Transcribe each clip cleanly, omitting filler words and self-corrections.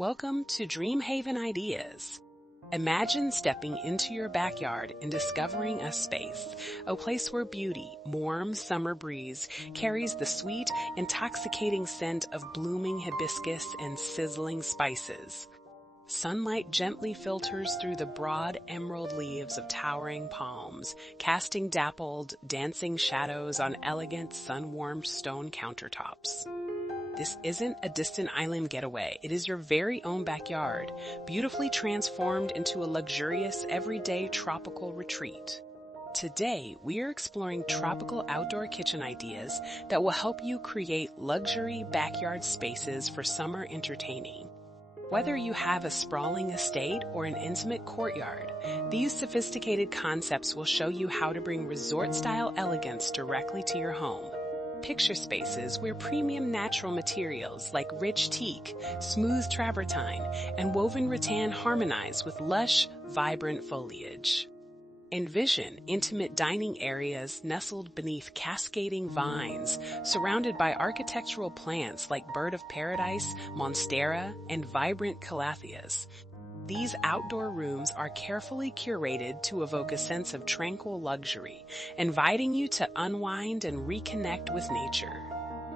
Welcome to DreamHaven Ideas. Imagine stepping into your backyard and discovering a space, a place where beauty, warm summer breeze, carries the sweet, intoxicating scent of blooming hibiscus and sizzling spices. Sunlight gently filters through the broad emerald leaves of towering palms, casting dappled, dancing shadows on elegant, sun-warmed stone countertops. This isn't a distant island getaway. It is your very own backyard, beautifully transformed into a luxurious, everyday tropical retreat. Today, we are exploring tropical outdoor kitchen ideas that will help you create luxury backyard spaces for summer entertaining. Whether you have a sprawling estate or an intimate courtyard, these sophisticated concepts will show you how to bring resort-style elegance directly to your home. Picture spaces where premium natural materials like rich teak, smooth travertine, and woven rattan harmonize with lush, vibrant foliage. Envision intimate dining areas nestled beneath cascading vines, surrounded by architectural plants like bird of paradise, monstera, and vibrant calatheas. These outdoor rooms are carefully curated to evoke a sense of tranquil luxury, inviting you to unwind and reconnect with nature.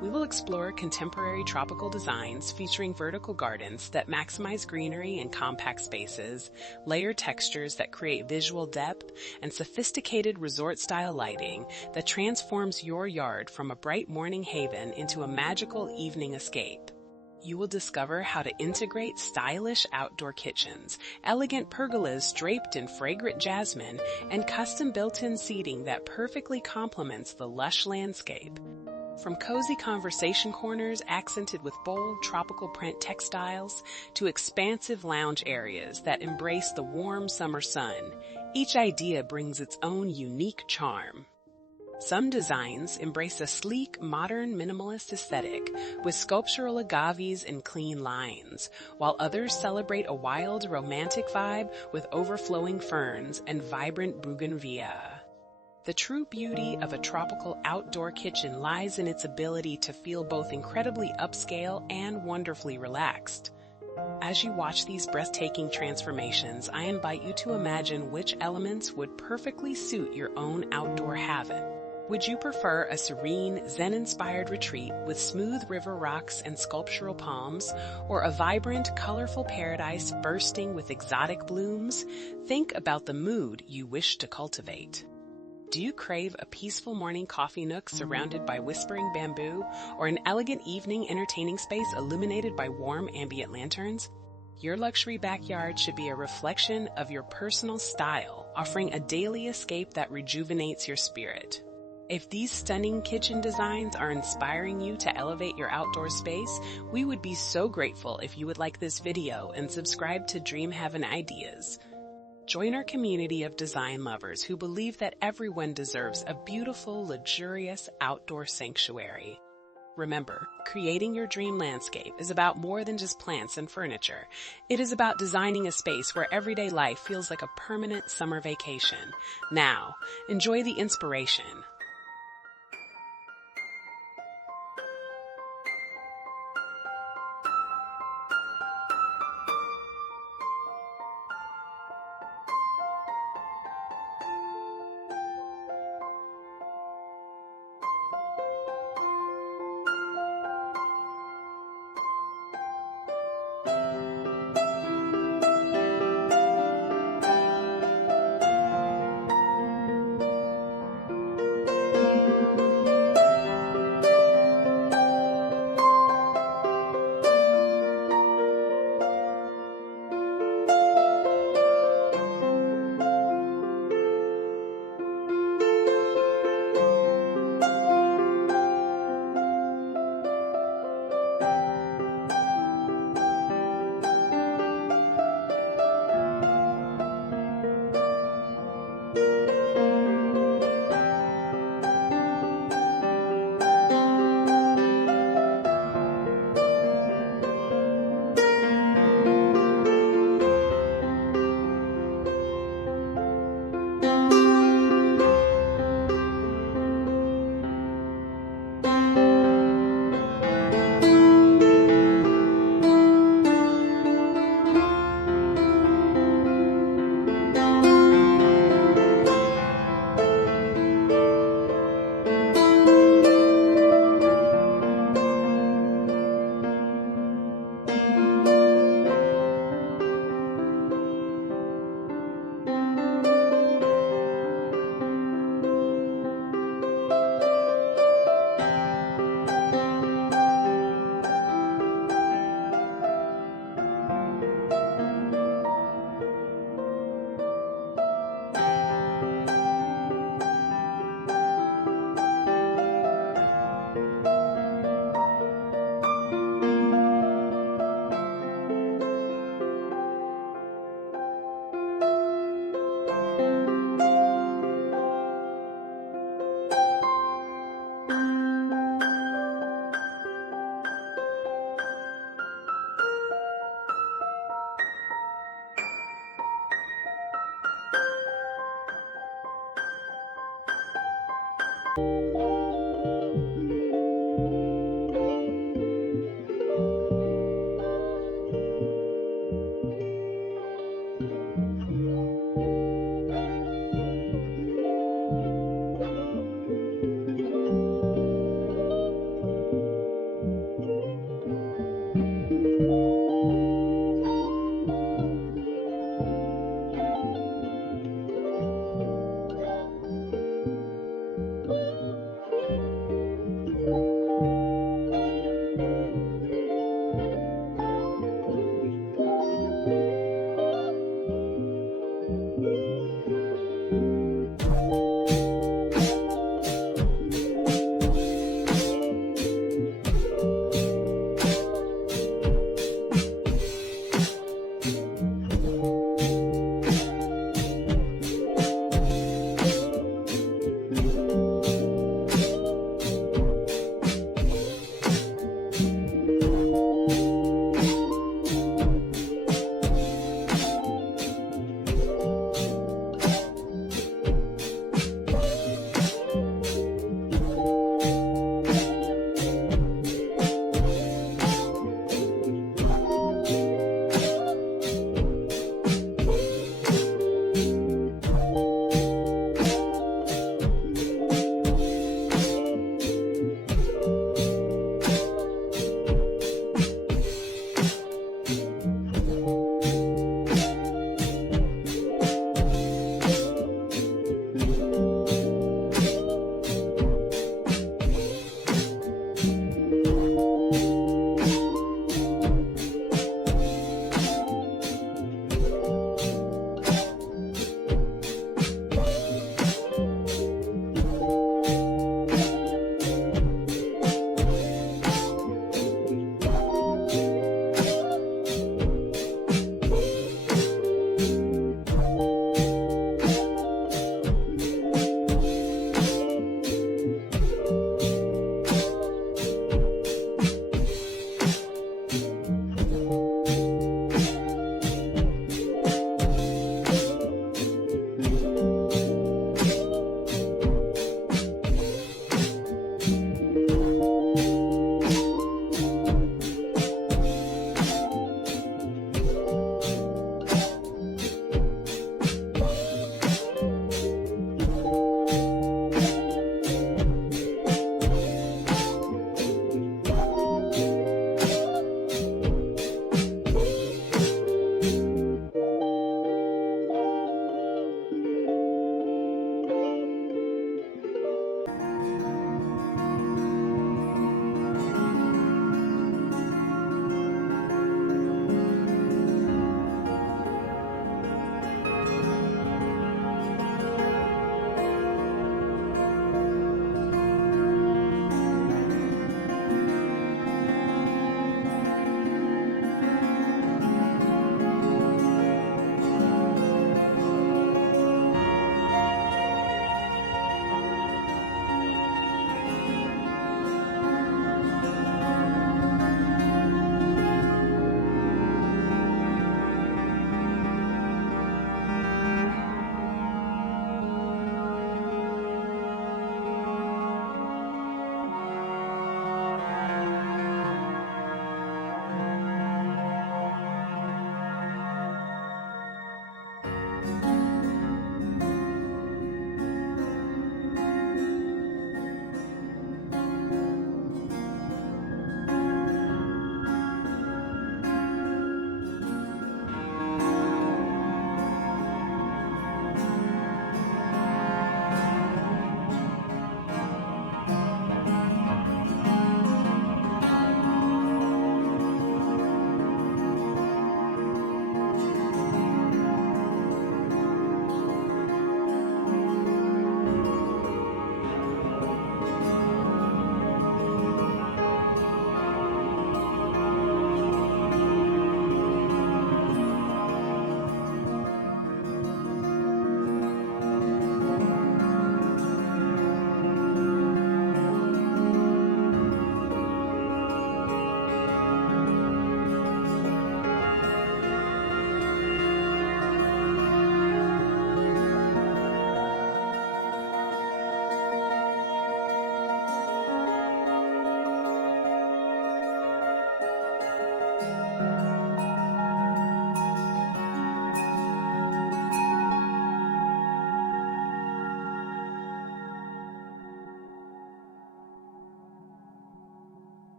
We will explore contemporary tropical designs featuring vertical gardens that maximize greenery and compact spaces, layered textures that create visual depth, and sophisticated resort-style lighting that transforms your yard from a bright morning haven into a magical evening escape. You will discover how to integrate stylish outdoor kitchens, elegant pergolas draped in fragrant jasmine, and custom built-in seating that perfectly complements the lush landscape. From cozy conversation corners accented with bold tropical print textiles to expansive lounge areas that embrace the warm summer sun, each idea brings its own unique charm. Some designs embrace a sleek, modern, minimalist aesthetic with sculptural agaves and clean lines, while others celebrate a wild, romantic vibe with overflowing ferns and vibrant bougainvillea. The true beauty of a tropical outdoor kitchen lies in its ability to feel both incredibly upscale and wonderfully relaxed. As you watch these breathtaking transformations, I invite you to imagine which elements would perfectly suit your own outdoor haven. Would you prefer a serene, Zen-inspired retreat with smooth river rocks and sculptural palms, or a vibrant, colorful paradise bursting with exotic blooms? Think about the mood you wish to cultivate. Do you crave a peaceful morning coffee nook surrounded by whispering bamboo, or an elegant evening entertaining space illuminated by warm ambient lanterns? Your luxury backyard should be a reflection of your personal style, offering a daily escape that rejuvenates your spirit. If these stunning kitchen designs are inspiring you to elevate your outdoor space, we would be so grateful if you would like this video and subscribe to DreamHaven Ideas. Join our community of design lovers who believe that everyone deserves a beautiful, luxurious outdoor sanctuary. Remember, creating your dream landscape is about more than just plants and furniture. It is about designing a space where everyday life feels like a permanent summer vacation. Now, enjoy the inspiration.